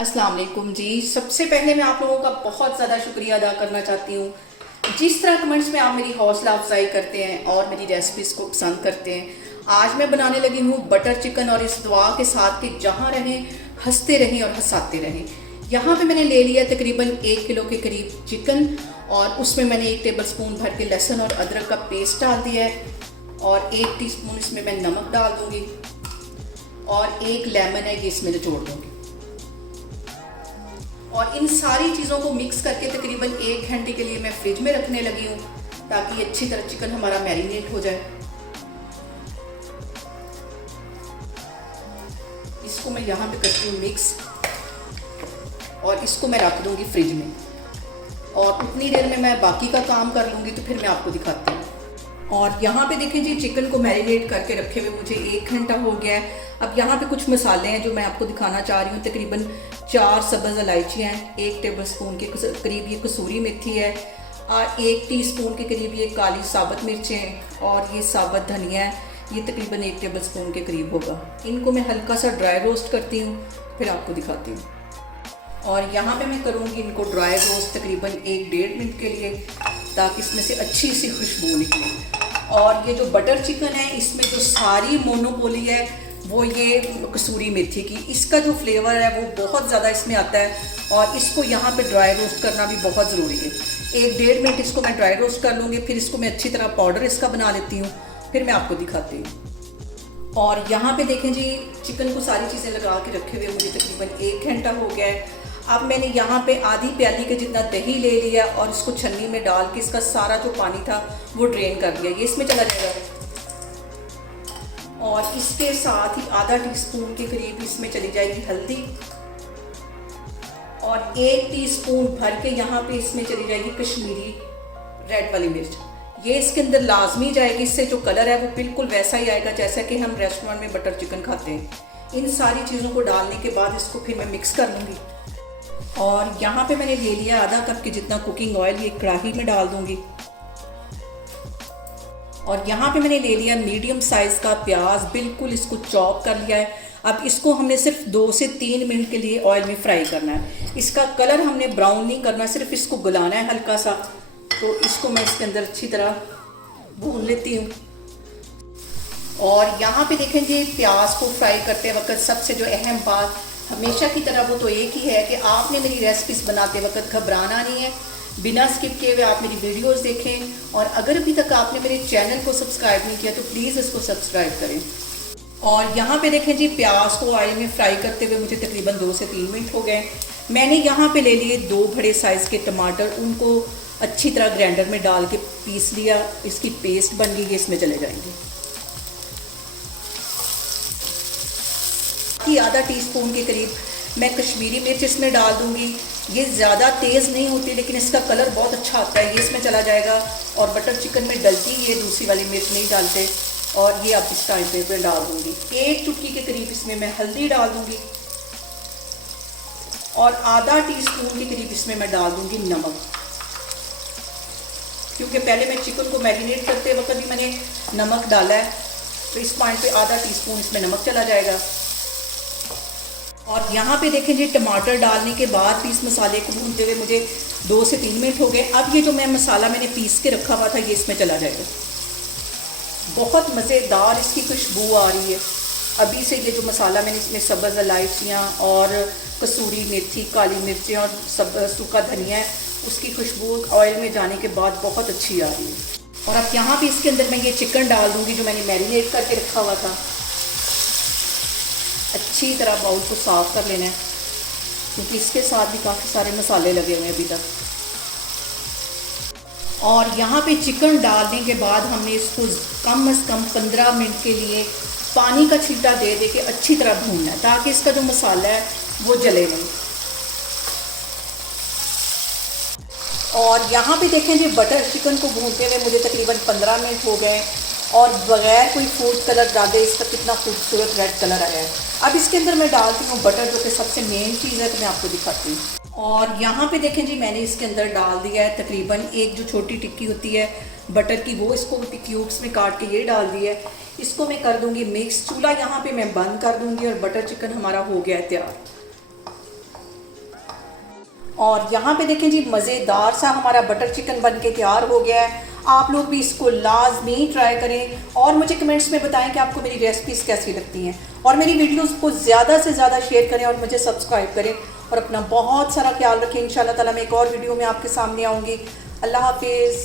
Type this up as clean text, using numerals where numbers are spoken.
अस्सलाम वालेकुम जी। सबसे पहले मैं आप लोगों का बहुत ज़्यादा शुक्रिया अदा करना चाहती हूँ। जिस तरह कमेंट्स में आप मेरी हौसला अफजाई करते हैं और मेरी रेसिपीज़ को पसंद करते हैं। आज मैं बनाने लगी हूँ बटर चिकन और इस दुआ के साथ कि जहाँ रहें हंसते रहें और हंसाते रहें। यहाँ पे मैंने ले लिया तकरीबन 1 किलो के करीब चिकन और उसमें मैंने 1 टेबलस्पून भर के लहसुन और अदरक का पेस्ट डाल दिया है और 1 टीस्पून इसमें मैं नमक डाल दूँगी और 1 लेमन है ये इसमें निचोड़ दूँगी और इन सारी चीज़ों को मिक्स करके तकरीबन 1 घंटे के लिए मैं फ्रिज में रखने लगी हूँ ताकि अच्छी तरह चिकन हमारा मैरिनेट हो जाए। इसको मैं यहाँ पे करती हूँ मिक्स और इसको मैं रख दूँगी फ्रिज में और उतनी देर में मैं बाकी का काम कर लूँगी तो फिर मैं आपको दिखाती हूँ। और यहाँ पे देखें जी चिकन को मैरिनेट करके रखे हुए मुझे 1 घंटा हो गया है। अब यहाँ पे कुछ मसाले हैं जो मैं आपको दिखाना चाह रही हूँ। तकरीबन 4 सब्ज़ इलायचियाँ हैं, 1 टेबलस्पून के करीब ये कसूरी मेथी है और 1 टीस्पून के करीब ये काली साबुत मिर्चें हैं और ये साबुत धनिया है, ये तकरीबन 1 टेबलस्पून के करीब होगा। इनको मैं हल्का सा ड्राई रोस्ट करती हूँ फिर आपको दिखाती हूँ। और यहाँ पे मैं करूँगी इनको ड्राई रोस्ट तकरीबन 1-1.5 मिनट के लिए ताकि इसमें से अच्छी सी खुशबू निकले। और ये जो बटर चिकन है इसमें जो सारी मोनोपोली है वो ये कसूरी मेथी की, इसका जो फ्लेवर है वो बहुत ज़्यादा इसमें आता है और इसको यहाँ पे ड्राई रोस्ट करना भी बहुत ज़रूरी है। 1-1.5 मिनट इसको मैं ड्राई रोस्ट कर लूँगी, फिर इसको मैं अच्छी तरह पाउडर इसका बना लेती हूँ, फिर मैं आपको दिखाती हूँ। और यहाँ पे देखें जी चिकन को सारी चीज़ें लगा के रखे हुए मुझे तकरीबन 1 घंटा हो गया है। अब मैंने यहाँ पे आधी प्याली के जितना दही ले लिया और इसको छन्नी में डाल के इसका सारा जो पानी था वो ड्रेन कर दिया, ये इसमें चला जाएगा। और इसके साथ ही आधा टीस्पून के करीब इसमें चली जाएगी हल्दी और 1 टीस्पून भर के यहाँ पे इसमें चली जाएगी कश्मीरी रेड वाली मिर्च। ये इसके अंदर लाजमी जाएगी, इससे जो कलर है वो बिल्कुल वैसा ही आएगा जैसा कि हम रेस्टोरेंट में बटर चिकन खाते हैं। इन सारी चीज़ों को डालने के बाद इसको फिर मैं मिक्स कर लूँगी। और यहाँ पे मैंने ले लिया आधा कप के जितना कुकिंग ऑयल, ये कढ़ाई में डाल दूँगी। और यहाँ पे मैंने ले लिया मीडियम साइज़ का प्याज, बिल्कुल इसको चॉप कर लिया है। अब इसको हमने सिर्फ 2 से 3 मिनट के लिए ऑयल में फ्राई करना है। इसका कलर हमने ब्राउन नहीं करना, सिर्फ इसको गलाना है हल्का सा। तो इसको मैं इसके अंदर अच्छी तरह भून लेती हूँ। और यहाँ पे देखें जी प्याज को फ्राई करते वक्त सबसे जो अहम बात हमेशा की तरह वो तो एक ही है कि आपने मेरी रेसिपीज़ बनाते वक्त घबराना नहीं है, बिना स्किप किए हुए आप मेरी वीडियोस देखें। और अगर अभी तक आपने मेरे चैनल को सब्सक्राइब नहीं किया तो प्लीज़ इसको सब्सक्राइब करें। और यहाँ पे देखें जी प्याज को ऑयल में फ्राई करते हुए मुझे तकरीबन 2 से 3 मिनट हो गए। मैंने यहाँ पे ले लिए 2 बड़े साइज़ के टमाटर, उनको अच्छी तरह ग्राइंडर में डाल के पीस लिया, इसकी पेस्ट बन गई, ये इसमें चले जाएंगे। आधा टीस्पून के करीब मैं कश्मीरी मिर्च इसमें डाल दूंगी। ये ज़्यादा तेज़ नहीं होती लेकिन इसका कलर बहुत अच्छा आता है, ये इसमें चला जाएगा। और बटर चिकन में डलती ये दूसरी वाली मिर्च नहीं डालते। और ये अब इस टाइम पे डाल दूंगी। 1 चुटकी के करीब इसमें मैं हल्दी डाल दूंगी और आधा टीस्पून के करीब इसमें मैं डाल दूंगी नमक, क्योंकि पहले मैं चिकन को मैरिनेट करते वक्त भी मैंने नमक डाला है, तो इस पॉइंट पे आधा टीस्पून इसमें नमक चला जाएगा। और यहाँ पे देखें जी टमाटर डालने के बाद भी इस मसाले को भूनते हुए मुझे 2 से 3 मिनट हो गए। अब ये जो मसाला मैंने पीस के रखा हुआ था ये इसमें चला जाएगा। बहुत मज़ेदार इसकी खुशबू आ रही है। अभी से ये जो मसाला मैंने इसमें सब्ज़ इलायचियाँ और कसूरी मेथी, काली मिर्चें और सूखा धनिया है, उसकी खुशबू ऑयल में जाने के बाद बहुत अच्छी आ रही है। और अब यहाँ पे इसके अंदर मैं ये चिकन डाल दूँगी जो मैंने मैरिनेट करके रखा हुआ था। अच्छी तरह बाउल को साफ़ कर लेना है क्योंकि इसके साथ भी काफ़ी सारे मसाले लगे हुए हैं अभी तक। और यहाँ पे चिकन डालने के बाद हमने इसको कम से कम 15 मिनट के लिए पानी का छींटा दे के अच्छी तरह भूनना है ताकि इसका जो मसाला है वो जले नहीं। और यहाँ पे देखें जी बटर चिकन को भूनते हुए मुझे तकरीबन 15 मिनट हो गए और बग़ैर कोई फूड कलर डाले इसका कितना खूबसूरत रेड कलर आया है। अब इसके अंदर मैं डालती हूँ बटर, जो कि सबसे मेन चीज़ है, तो मैं आपको दिखाती हूँ। और यहाँ पे देखें जी मैंने इसके अंदर डाल दिया है तकरीबन 1 जो छोटी टिक्की होती है बटर की, वो इसको क्यूब्स में काट के ये डाल दी है। इसको मैं कर दूँगी मिक्स। चूल्हा यहाँ पे मैं बंद कर दूँगी और बटर चिकन हमारा हो गया है तैयार। और यहाँ पे देखें जी, मज़ेदार सा हमारा बटर चिकन बन के तैयार हो गया है। आप लोग भी इसको लाजमी ट्राई करें और मुझे कमेंट्स में बताएं कि आपको मेरी रेसिपीज़ कैसी लगती हैं, और मेरी वीडियोस को ज़्यादा से ज़्यादा शेयर करें और मुझे सब्सक्राइब करें, और अपना बहुत सारा ख्याल रखें। इंशाल्लाह ताला मैं एक और वीडियो में आपके सामने आऊँगी। अल्लाह हाफिज़।